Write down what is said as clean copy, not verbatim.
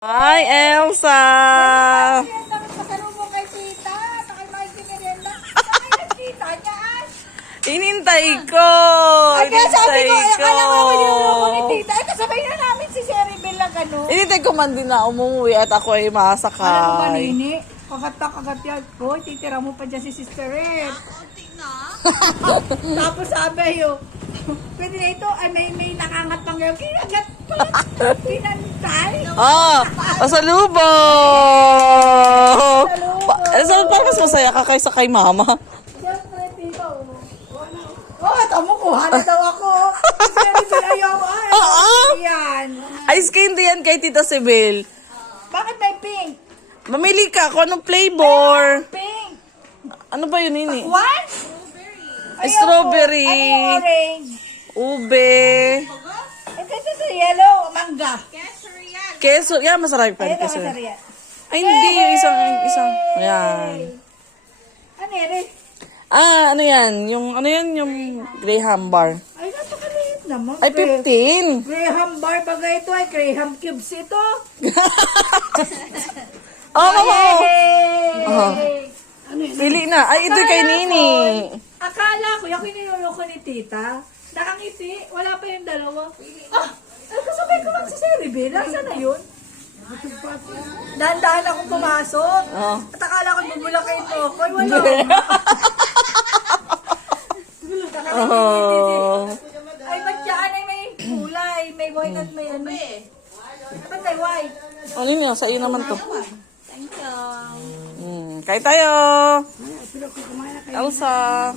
Hi, Elsa! Pasalubong kay tita. Takay makikimerienda. Takay ng tita niya. Inintay ko! Ay, kaya sabi ko, Inintay akala ko ako niloloko ni tita. Ay, kasabay na namin si Sherry Bell na gano'n. Inintay ko man din na umuwi at ako ay Alam mo ba, masakay. Nini? Kagat yan. Hoy, titira mo pa dyan si Sister Red. Tapos sabi yun, pwede na ito, ay may nakangat pang ngayon. Kinagat pa. Pinantay. Ah! Pasalubong! Parang mas masaya ka kaysa kay mama. Siyempre, tita, tamo, kuha na daw ako. Si Sherry Bell, ayaw. Yan. Ice candy yan kay Tita Sibel. Bakit may pink? Mamili ka kung anong flavor. Pink. Ano ba yun, Nini? What? Strawberry. Ano yung orange? Ube. Ito sa yellow, mangga. Keso. Yan, masarap pa. Ayun, Keso. masarap. Ay, hindi. Yung isang. Ayan. Ano yan? Ano yan? Yung Graham bar. Ay, napakaliit naman. Ay, 15. Graham bar bagay ito ay Graham cubes ito. Oh, mama. Yay! Ano yun? Pili na. Ay, ito kay Nini. Akala ko, yung kiniloloko ni tita, nakangiti, wala pa yung dalawa. Ay, kasabay ko lang si Sherry Bell. Nasaan na yun? Dahan-dahan akong pumasok. Oh. At akala ko bubula kay Tokoy. Wala. Oh. Ay, ba't yan ay may kulay? May white at may ano. Ba't may white? Ano yun? Sa iyo naman to. Thank you. Kain tayo. Elsa.